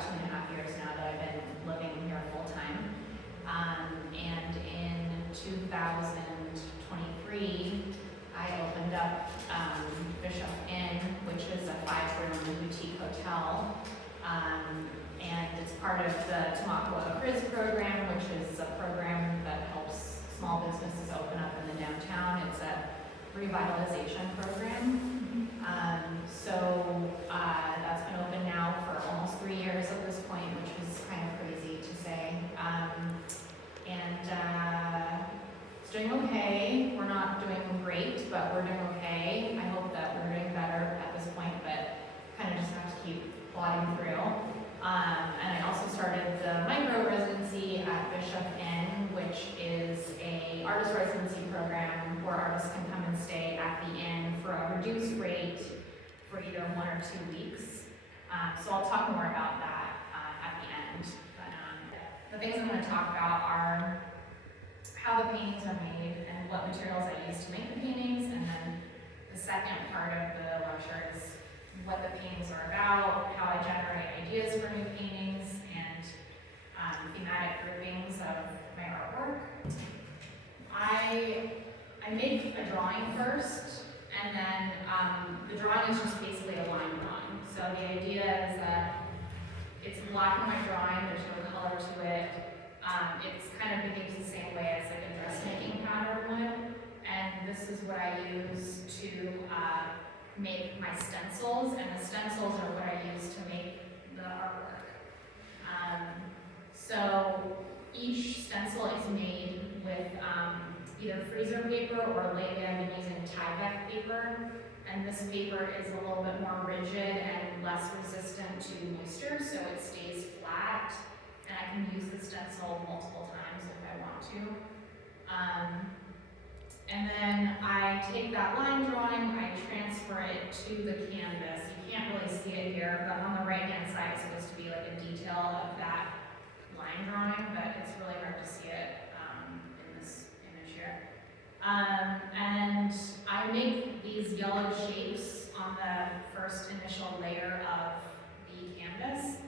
about 2.5 years now that I've been living here full-time. And in 2023, I opened up Bischoff Inn, which is a 5-room boutique hotel. And it's part of the Tamaqua PA program, which is a program that helps small businesses open up in the downtown. It's a revitalization program. That's been open now for almost 3 years at this point, which is kind of crazy to say. It's doing okay. We're not doing great, but we're doing okay. I hope that we're doing better at this point, but kind of just have to keep plodding through. And I also started the micro residency at Bischoff Inn, which is a artist residency program where artists can come and stay at the inn for a reduced rate for either 1 or 2 weeks. So I'll talk more about that at the end. But the things I'm going to talk about are how the paintings are made and what materials I use to make the paintings, and then the second part of the lecture is what the paintings are about, how I generate ideas for new paintings, and thematic groupings of my artwork. I made a drawing first, and then the drawing is just basically a line drawing. So the idea is that it's a black and white drawing, there's no color to it. It's kind of behaves the same way as like a dressmaking pattern would. And this is what I use to make my stencils, and the stencils are what I use to make the artwork. So each stencil is made with either freezer paper or lately I've been using Tyvek paper, and this paper is a little bit more rigid and less resistant to moisture, so it stays flat, and I can use the stencil multiple times if I want to. And then I take that line drawing, I transfer it to the canvas. You can't really see it here, but on the right-hand side is supposed to be like a detail of that line drawing, but it's really hard to see it in this image here. And I make these yellow shapes on the first initial layer of the canvas,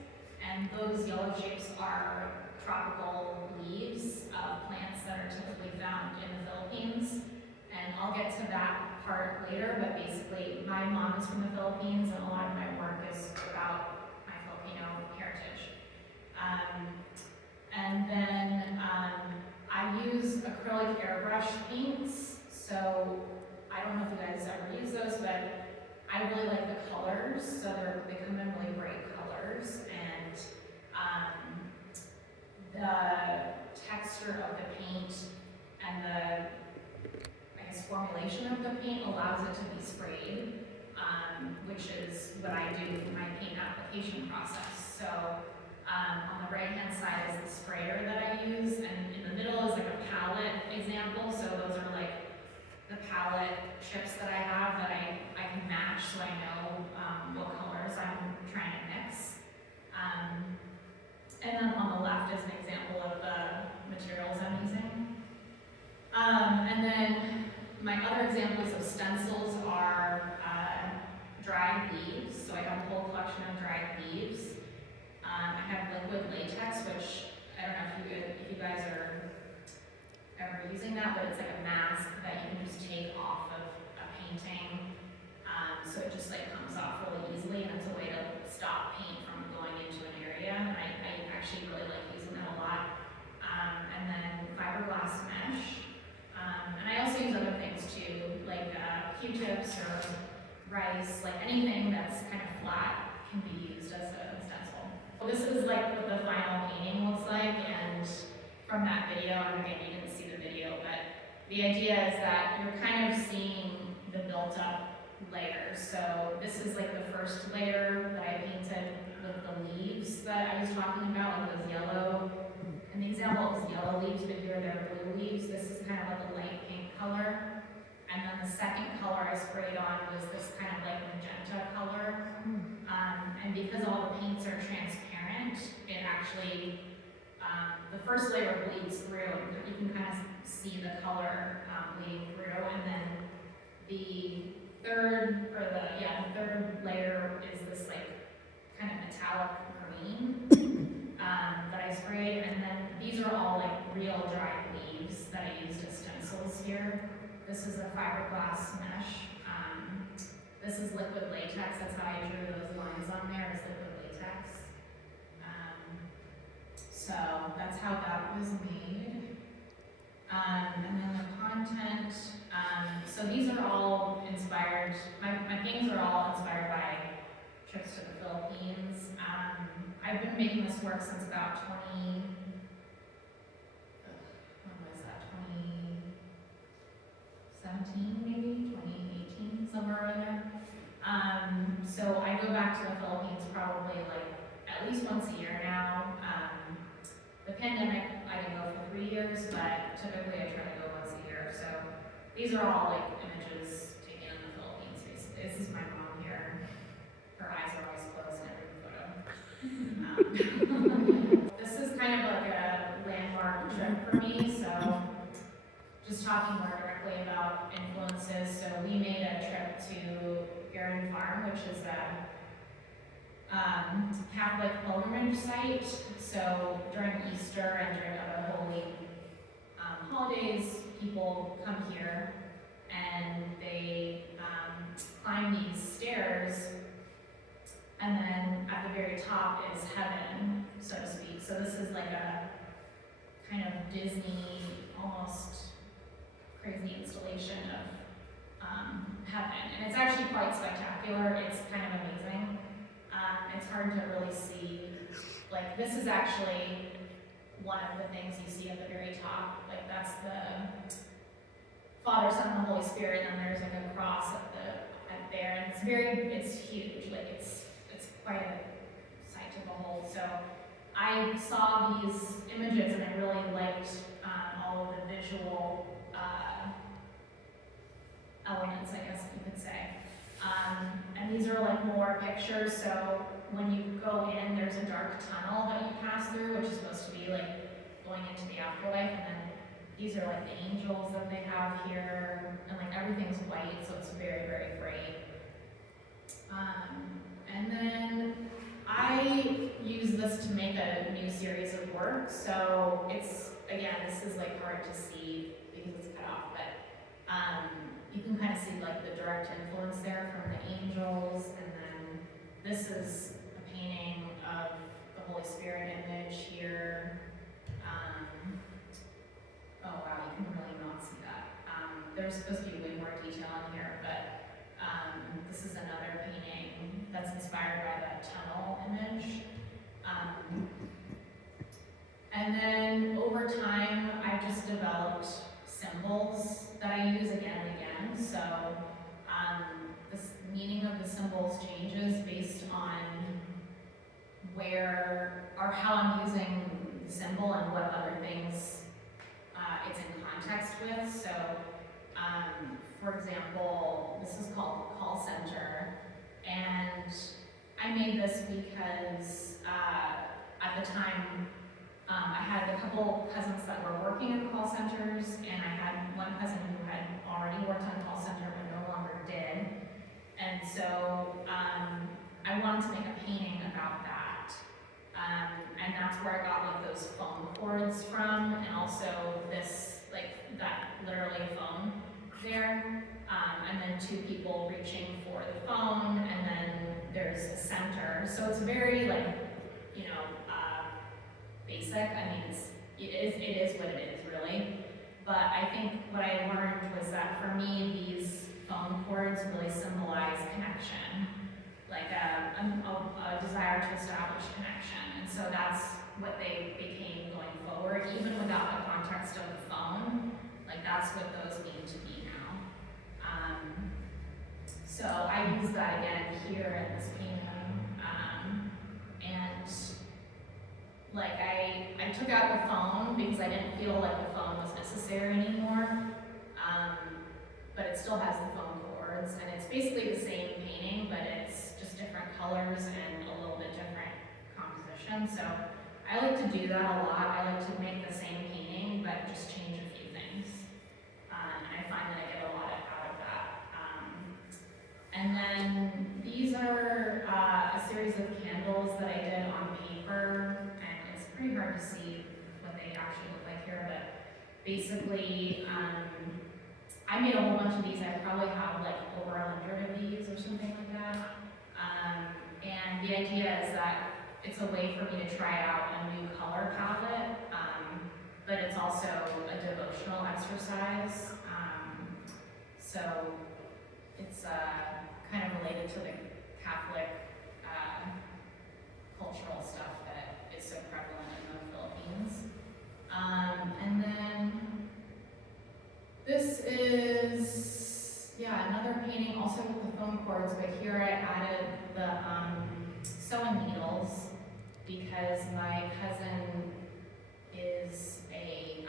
and those yellow shapes are tropical leaves of plants that are typically found in the Philippines. And I'll get to that part later, but basically my mom is from the Philippines, and a lot of my work is about my Filipino heritage. And then I use acrylic airbrush paints. So I don't know if you guys ever use those, but I really like the colors. So they come in really bright colors, and the texture of the paint and the formulation of the paint allows it to be sprayed, which is what I do in my paint application process. So on the right-hand side is the sprayer that I use, and in the middle is like a palette example. So those are like the palette chips that I have that I can match, so I know what colors I'm trying to mix. And then on the left is an example of the materials I'm using. And then my other examples of stencils are dried leaves. So I have a whole collection of dried leaves. I have liquid latex, which I don't know if you guys are ever using that, but it's like a mask that you can just take off of a painting. So it just like comes off really easily, and it's a way to stop paint from going into an area. And I actually really like using that a lot. And then fiberglass mesh. And I also use other things too, like Q-tips or rice, like anything that's kind of flat can be used as a stencil. Well, this is like what the final painting looks like, and from that video, and again, you didn't see the video, but the idea is that you're kind of seeing the built-up layers. So this is like the first layer that I painted with the leaves that I was talking about, like those yellow. And the example is yellow leaves, but here they're blue leaves. This is kind of like a light pink color. And then the second color I sprayed on was this kind of like magenta color. And because all the paints are transparent, it actually, the first layer bleeds through, and you can kind of see the color bleeding through. And then the third layer is this like kind of metallic green. I sprayed, and then these are all like real dried leaves that I used as stencils here. This is a fiberglass mesh. This is liquid latex, that's how I drew those lines on there, is liquid latex. So that's how that was made. And then the content, so these are all inspired, my paintings are all inspired by trips to the Philippines. I've been making this work since about 2017 maybe, 2018, somewhere around there. So I go back to the Philippines probably like at least once a year now. The pandemic, I didn't go for 3 years, but typically I try to go once a year. So these are all like images taken in the Philippines, basically. This is my mom here. Her eyes are always closed in every photo. This is kind of like a landmark trip for me, so just talking more directly about influences. So we made a trip to Erin Farm, which is a Catholic pilgrimage site. So during Easter and during other holy holidays, people come here and they climb these stairs, and then at the very top is heaven, so to speak. So this is like a kind of Disney, almost crazy installation of heaven, and it's actually quite spectacular. It's kind of amazing. It's hard to really see, like this is actually one of the things you see at the very top. Like that's the Father, Son, and the Holy Spirit, and then there's like a cross at there, and it's huge. Like it's quite a sight to behold. So I saw these images and I really liked all of the visual elements, I guess you could say. And these are like more pictures, so when you go in, there's a dark tunnel that you pass through, which is supposed to be like going into the afterlife, and then these are like the angels that they have here, and like everything's white, so it's very, very bright. And then I use this to make a new series of work, so it's, again, this is like hard to see because it's cut off, but you can kind of see like the direct influence there from the angels, and then this is a painting of the Holy Spirit image here. Oh wow, you can really not see that. There's supposed to be way more detail in here, but this is another painting that's inspired by that tunnel image. And then over time, I've just developed symbols that I use again and again. So the meaning of the symbols changes based on where or how I'm using the symbol and what other things it's in context with. So for example, this is called call center, and I made this because at the time I had a couple cousins that were working in call centers, and I had one cousin who had already worked on a call center but no longer did. And so I wanted to make a painting about that. And that's where I got like those phone cords from, and also this, like that literally phone there. And then two people reaching for the phone, and then there's a center. So it's very like, you know, basic. I mean, it is what it is, really. But I think what I learned was that for me, these phone cords really symbolize connection, like a desire to establish connection. And so that's what they became going forward, even without the context of the phone. Like that's what those mean to me now. So I use that again here in this painting. And like I took out the phone because I didn't feel like the phone was necessary anymore. But it still has the phone cords, and it's basically the same painting, but it's just different colors and a little bit different composition. So I like to do that a lot. I like to make the same painting, but just change a few things. And I find that I get a lot out of that. And then these are a series of candles that I did on paper, and it's pretty hard hard to see what they actually look like here, but basically, I made a whole bunch of these. I probably have like over 100 of these or something like that. And the idea is that it's a way for me to try out a new color palette, but it's also a devotional exercise. So it's kind of related to the Catholic cultural stuff that is so prevalent in the Philippines. And then this is, another painting also with the foam cords, but here I added the sewing needles because my cousin is a,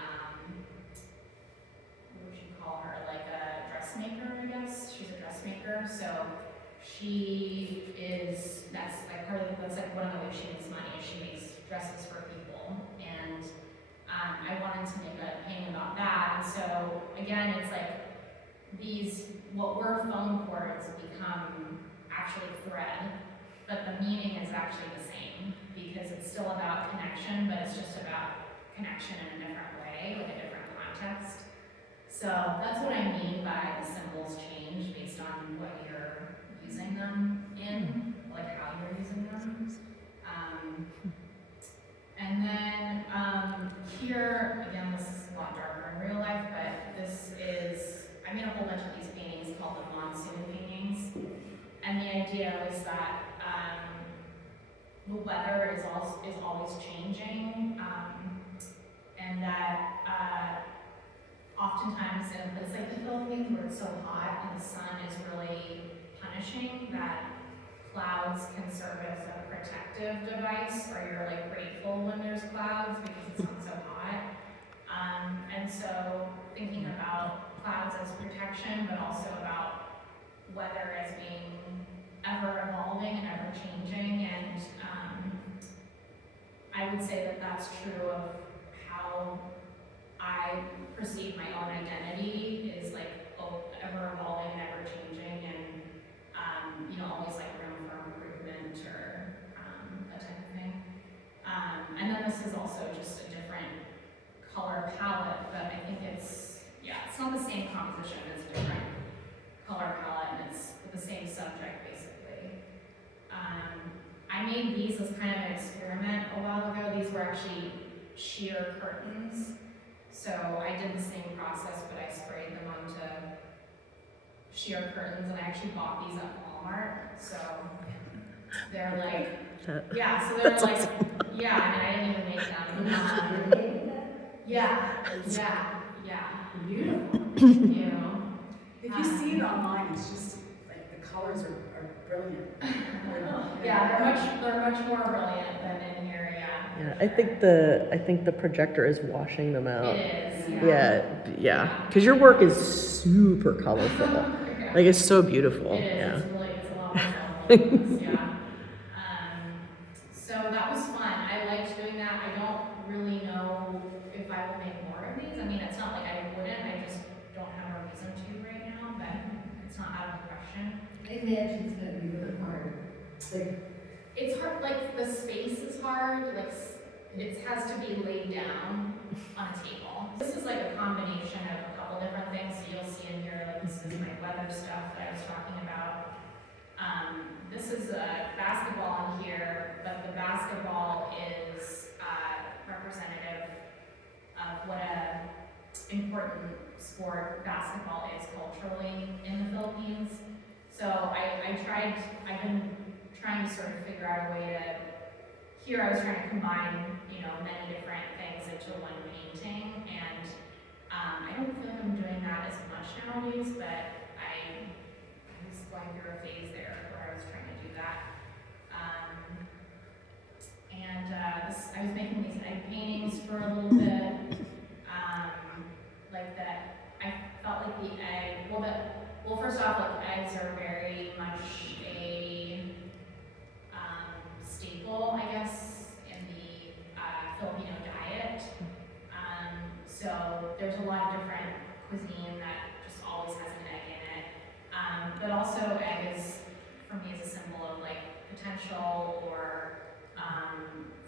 what would you call her, like a dressmaker, I guess. She's a dressmaker, so she is, that's like one of the ways she makes money, is she makes dresses for people. And I wanted to make a painting about that, and so again, it's like these, what were foam cords become actually thread, but the meaning is actually the same because it's still about connection, but it's just about connection in a different way, with a different context. So that's what I mean by the symbols change based on what you're using them in, like how you're using them. And then here, again, this is a lot darker in real life, but this is, I made a whole bunch of these paintings called the monsoon paintings. And the idea was that the weather is always changing, and that oftentimes in a place like the Philippines where it's so hot and the sun is really punishing, that clouds can serve as a protective device, or you're like grateful when there's clouds because it's not so hot. And so thinking about clouds as protection, but also about weather as being ever evolving and ever changing, and I would say that that's true of how I perceive my own identity, is like ever evolving and ever changing, and always like room for improvement or that type of thing. And then this is also just a different color palette, but I think it's not the same composition, it's a different color palette, and it's with the same subject basically. I made these as kind of an experiment a while ago. These were actually sheer curtains. So I did the same process, but I sprayed them onto sheer curtains, and I actually bought these at Walmart. So they're like, so they're like, awesome. I mean, I didn't even make them. Beautiful. If you see it online, it's just like the colors are brilliant. They're much more brilliant than in here. Yeah, I think the projector is washing them out. It is. Yeah. Because your work is super colorful. Like it's so beautiful. It is. Yeah. It's a lot more colorful. So that was fun. I liked doing that. I don't really know if I will make more of these. I mean, it's not like I wouldn't. I just don't have a reason to right now. But it's not out of the question. I imagine it's going to be really hard. It's hard, like the space is hard, like it has to be laid down on a table. This is like a combination of a couple different things, so you'll see in here, like this is my weather stuff that I was talking about. This is a basketball in here, but the basketball is representative of what a important sport basketball is culturally in the Philippines. So I've been trying to sort of figure out a way to, here I was trying to combine, many different things into one painting, and I don't feel like I'm doing that as much nowadays, but I was going through a phase there where I was trying to do that. I was making these egg paintings for a little bit, like that. I felt like the egg, well, first off, like eggs are very much a staple, I guess, in the Filipino diet. So there's a lot of different cuisine that just always has an egg in it. But also egg is, for me, is a symbol of like potential or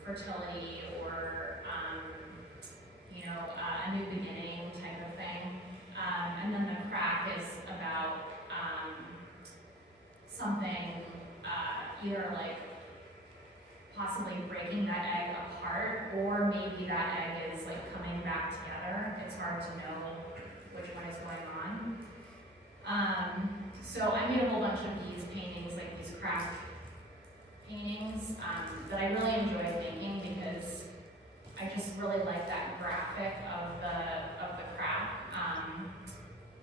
fertility or something, either like possibly breaking that egg apart, or maybe that egg is like coming back together. It's hard to know which one is going on. So I made a whole bunch of these paintings, like these craft paintings, that I really enjoy making because I just really like that graphic of the craft.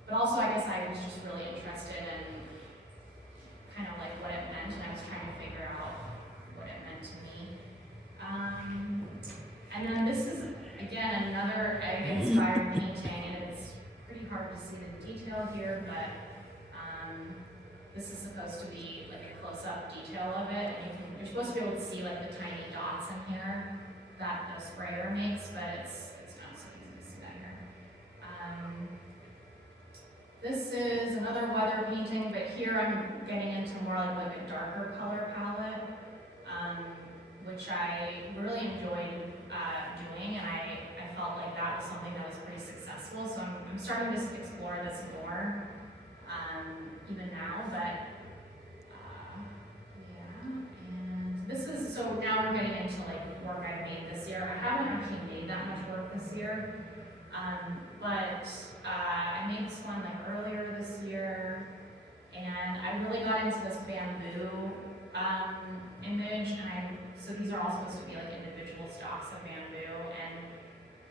But also I guess I was just really interested in kind of like what it meant, and I was trying to figure out what it meant to me. And then this is, again, another egg-inspired painting, and it's pretty hard to see the detail here, but this is supposed to be like a close-up detail of it. And you're supposed to be able to see like the tiny dots in here that the sprayer makes, but it's not so easy to see that here. This is another weather painting, but here I'm getting into more like a darker color palette, which I really enjoyed doing, and I felt like that was something that was pretty successful. So I'm starting to explore this more, even now, but yeah. And this is, so now we're getting into like work I've made this year. I haven't actually made that much work this year, but I made this one like earlier this year, and I really got into this bamboo image, and so these are all supposed to be like individual stalks of bamboo, and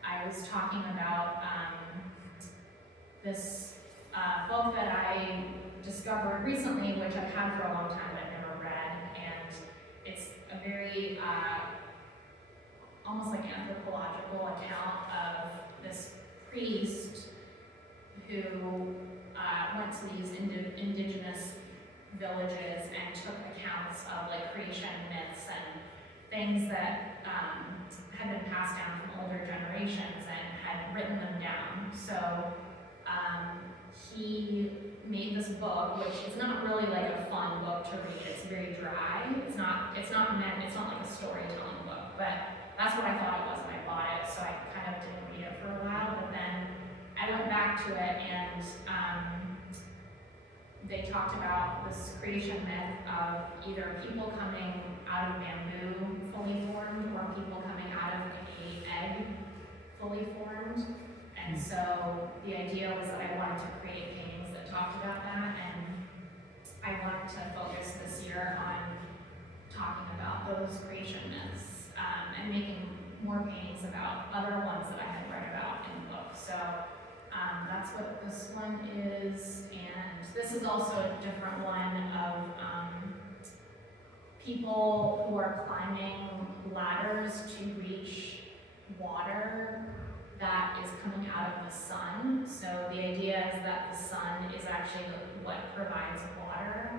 I was talking about this book that I discovered recently, which I've had for a long time but I've never read, and it's a very almost like anthropological account of this priest who went to these indigenous villages and took accounts of like creation myths and things that had been passed down from older generations and had written them down. So he made this book, which is not really like a fun book to read. It's very dry. It's not like a storytelling book, but that's what I thought it was when I bought it. So I kind of didn't read it for a while, but then I went back to it, and they talked about this creation myth of either people coming out of bamboo fully formed, or people coming out of an egg fully formed. And so the idea was that I wanted to create paintings that talked about that, and I wanted to focus this year on talking about those creation myths, and making more paintings about other ones that I had read about in the book. So that's what this one is, and this is also a different one of people who are climbing ladders to reach water that is coming out of the sun. So the idea is that the sun is actually what provides water,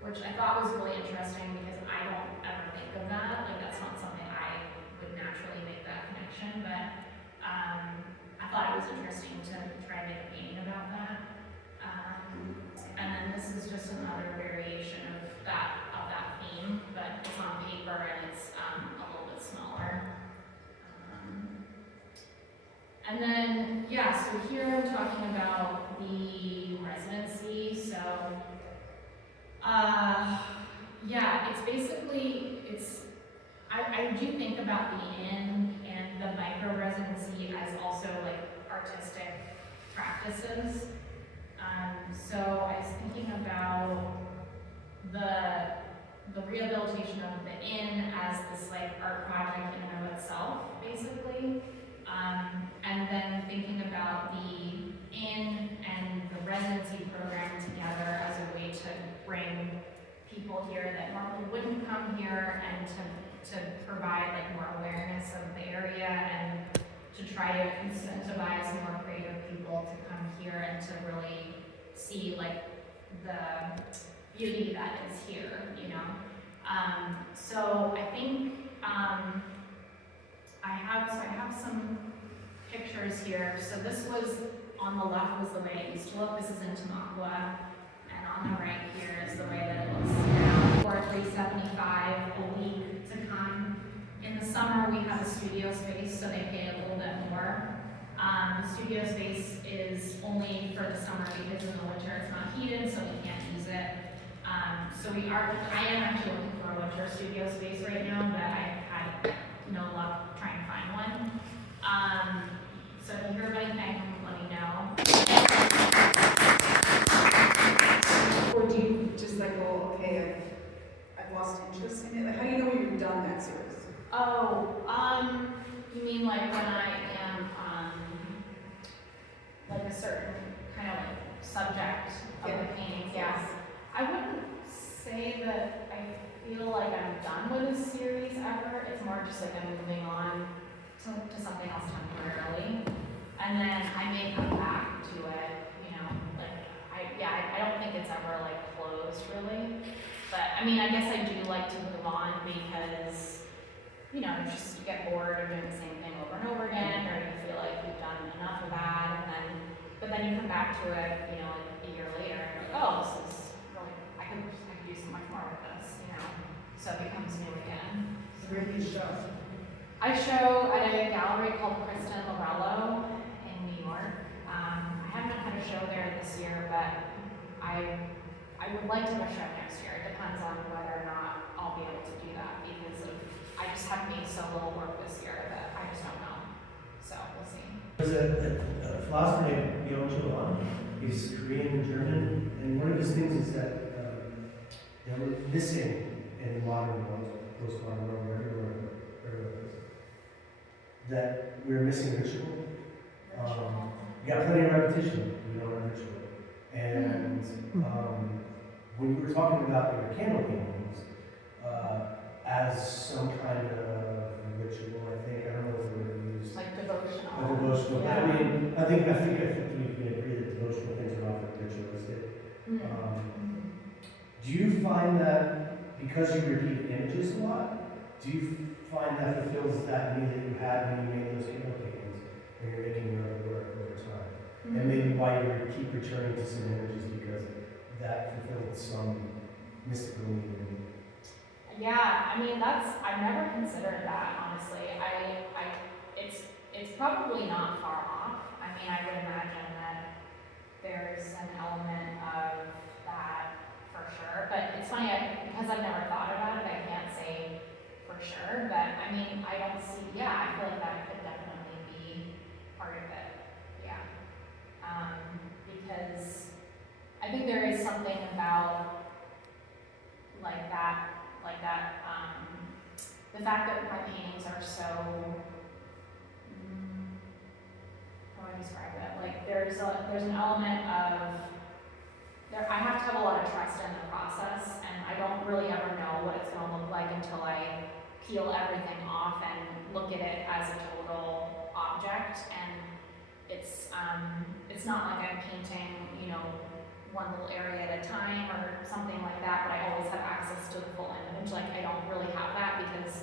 which I thought was really interesting because I don't ever think of that. Like, that's not something I would naturally make that connection, but I thought it was interesting to try and make a painting about that. And then this is just another variation of that theme, but it's on paper and it's a little bit smaller. And then, yeah, so here I'm talking about the residency. So, yeah, it's basically, I do think about the inn and the micro-residency as also like artistic practices. So I was thinking about the rehabilitation of the inn as this like art project in and of itself, basically. And then thinking about the inn and the residency program together as a way to bring people here that normally wouldn't come here, and to provide like more awareness of the area, and to try to incentivize more creative people to come here and to really see like the beauty that is here, you know. So I think I have some pictures here. So this was, on the left was the way it used to look. This is in Tamaqua, and on the right here is the way that it looks now. For $375 a week to come. In the summer we have a studio space, so they pay a little bit more. The studio space is only for the summer because in the winter it's not heated, so we can't use it. So I am actually looking for a winter studio space right now, but I've had no luck trying to find one. So if you hear of anything, let me know. Or do you just like, well, okay, I've lost interest in it? Like, how do you know when you're done that series? Oh, you mean like when I am, like a certain kind of like subject of the paintings? Yes. I wouldn't say that I feel like I'm done with a series ever. It's more just like I'm moving on to something else temporarily. And then I may come back to it, you know, like, I don't think it's ever like closed really. But I mean, I guess I do like to move on because, you know, you get bored of doing the same thing over and over again, or you feel like you've done enough of that, but then you come back to it, you know, like a year later, and you're like, oh, this is really, I could do so much more with this, you know, so it becomes new again. So where do you show? I show at a gallery called Kristen Lorello in New York. I haven't had a show there this year, but I would like to have a show next year. It depends on whether or not I'll be able to do that because I just have made so little work this year that I just don't know. So we'll see. There's a philosopher named Byung-Chul Han. He's Korean and German, and one of his things is that we're missing in the modern world, postmodern world, everywhere, that we're missing ritual. You got plenty of repetition, we don't have ritual. And when you were talking about your candle paintings, as some kind of ritual, I think, I don't know if we were used. Like devotional. A devotional, but I mean, I think we can agree that devotional things are often ritualistic. Do you find that because you repeat images a lot, do you find that fulfills that need that you had when you made those candle paintings, when you're making your other work over time? And maybe why you keep returning to some images because that fulfilled some mystical meaning. Yeah, I mean I've never considered that honestly. It's probably not far off. I mean, I would imagine that there's an element of that for sure. But it's funny because I've never thought about it. I can't say for sure. But I mean, I don't see. Yeah, I feel like that could definitely be part of it. Yeah, because I think there is something about that, the fact that my paintings are so, how do I describe it? Like there's an element of, I have to have a lot of trust in the process, and I don't really ever know what it's going to look like until I peel everything off and look at it as a total object. And it's not like I'm painting, you know, one little area at a time or something like that, but I always have access to the full image. Like I don't really have that because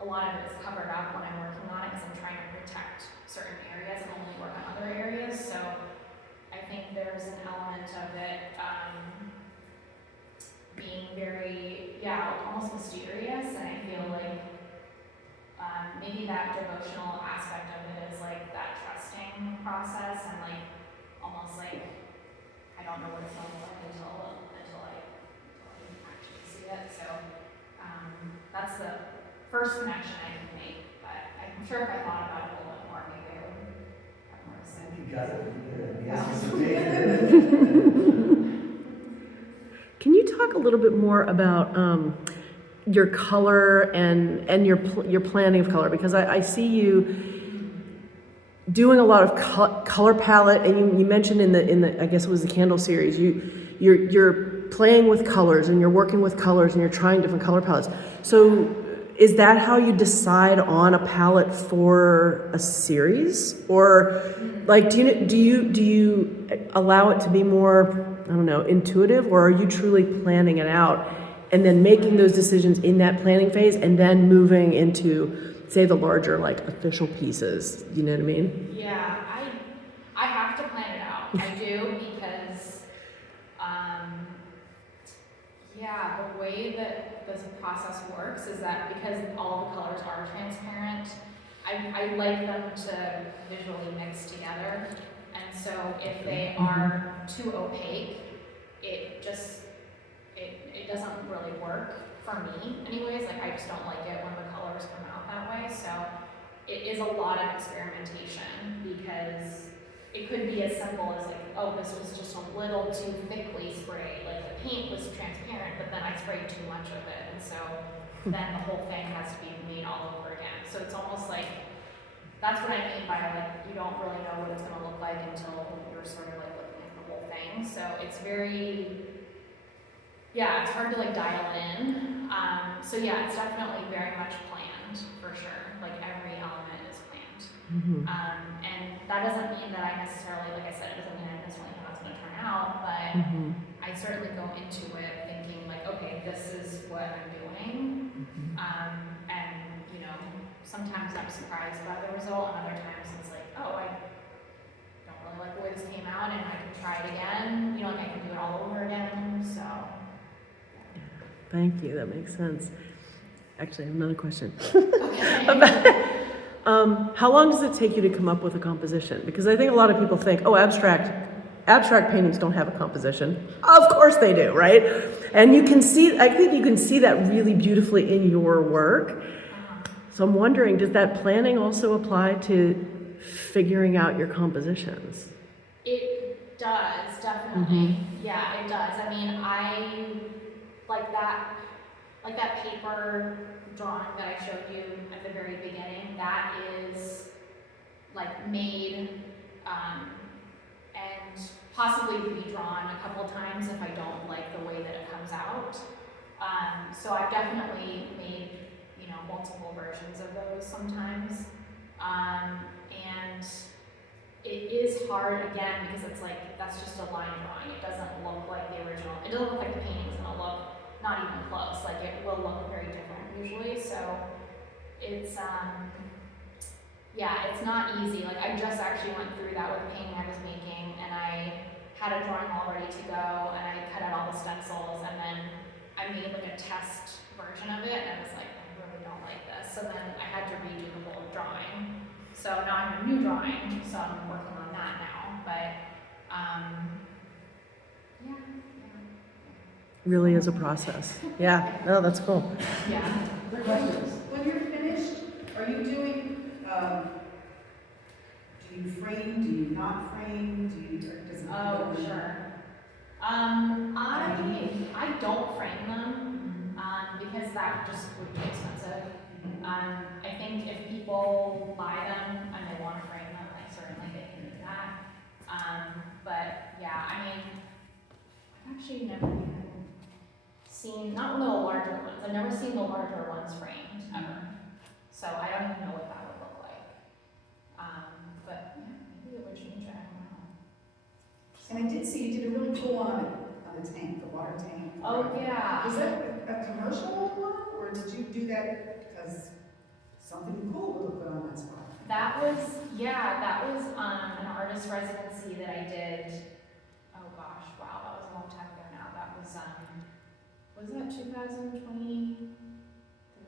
a lot of it is covered up when I'm working on it because I'm trying to protect certain areas and only work on other areas. So I think there's an element of it being very, almost mysterious, and I feel like maybe that devotional aspect of it is like that trusting process and like almost like I don't know what it's going to look like until I actually see it. So that's the first connection I can make. But I'm sure if I thought about it a little bit more, maybe I would have more to say. You got it. Can you talk a little bit more about your color and your planning of color? Because I see you doing a lot of color palette, and you mentioned in the I guess it was the candle series, you're playing with colors and you're working with colors and you're trying different color palettes. So is that how you decide on a palette for a series, or like do you allow it to be more, I don't know, intuitive, or are you truly planning it out and then making those decisions in that planning phase and then moving into, say, the larger like official pieces? You know what I mean? Yeah, I have to plan it out. I do because the way that this process works is that because all the colors are transparent, I like them to visually mix together. And so if they are too opaque, it it doesn't really work for me anyways. Like I just don't like it when the colors come out that way. So it is a lot of experimentation because it could be as simple as like, oh, this was just a little too thickly sprayed. Like the paint was transparent, but then I sprayed too much of it. And so then the whole thing has to be made all over again. So it's almost like, that's what I mean by like, you don't really know what it's gonna look like until you're sort of like looking at the whole thing. So it's very, yeah, it's hard to like dial in. So yeah, it's definitely very much planned for sure. Like every element is planned. And that doesn't mean that I necessarily, like I said, it doesn't mean I necessarily know how it's gonna turn out, but I certainly go into it thinking like, okay, this is what I'm doing. And you know, sometimes I'm surprised by the result, and other times it's like, oh, I don't really like the way this came out, and I can try it again. You know, like I can do it all over again. So. Thank you, that makes sense. Actually, I have another question. Okay. How long does it take you to come up with a composition? Because I think a lot of people think, oh, abstract paintings don't have a composition. Of course they do, right? And you can see, I think you can see that really beautifully in your work. So I'm wondering, does that planning also apply to figuring out your compositions? It does, definitely. Yeah, it does. I mean, I like that paper drawing that I showed you at the very beginning. That is like made and possibly redrawn a couple times if I don't like the way that it comes out. So I've definitely made, you know, multiple versions of those sometimes. And it is hard again because it's like, that's just a line drawing. It doesn't look like the original. It doesn't look like the painting's gonna look not even close. Like it will look very different usually. So it's, yeah, it's not easy. Like I just actually went through that with the painting I was making, and I had a drawing all ready to go, and I cut out all the stencils, and then I made like a test version of it, and I was like, I really don't like this. So then I had to redo the whole drawing. So now I have a new drawing, so I'm working on that now. But yeah. Really is a process. Yeah, no, that's cool. Yeah. When you're finished, are you doing, do you frame, do you not frame, does it? Oh, sure. I don't frame them, because that just would be expensive. I think if people buy them and they want to frame them, like certainly they can do that. But yeah, I mean, I've actually never even seen, not the larger ones, I've never seen the larger ones framed ever. So I don't even know what that would look like. But yeah, maybe it would change, I don't know. And I did see you did a really cool one on the tank, the water tank. Oh, yeah. Was that a commercial one, or did you do that because something cool was put on that spot? That was an artist residency that I did. Oh gosh, wow, that was a long time ago now. That was that 2023?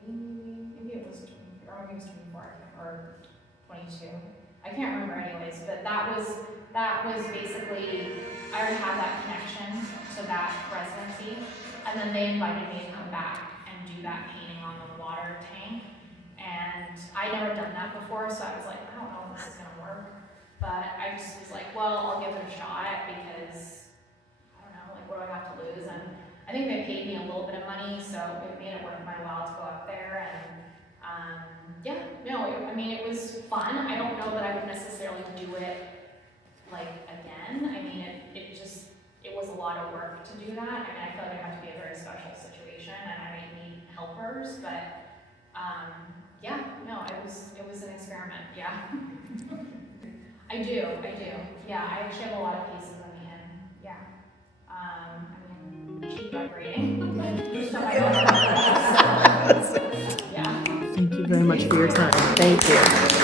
Maybe it was 23, or maybe it was 24, or 22. I can't remember anyways, but that was basically, I already had that connection to that residency, and then they invited me to come back and do that painting on the water tank. And I'd never done that before, so I was like, I don't know if this is gonna work. But I just was like, well, I'll give it a shot because, I don't know, like what do I have to lose? And I think they paid me a little bit of money, so it made it worth my while to go up there. And I mean, it was fun. I don't know that I would necessarily do it like again. I mean, it was a lot of work to do that. I mean, I feel like it had to be a very special situation, and I might need helpers, but it was an experiment, yeah. I do. Yeah, I actually have a lot of pieces in the end, yeah. I mean, cheap upgrading. So yeah. Thank you very much for your time. Thank you.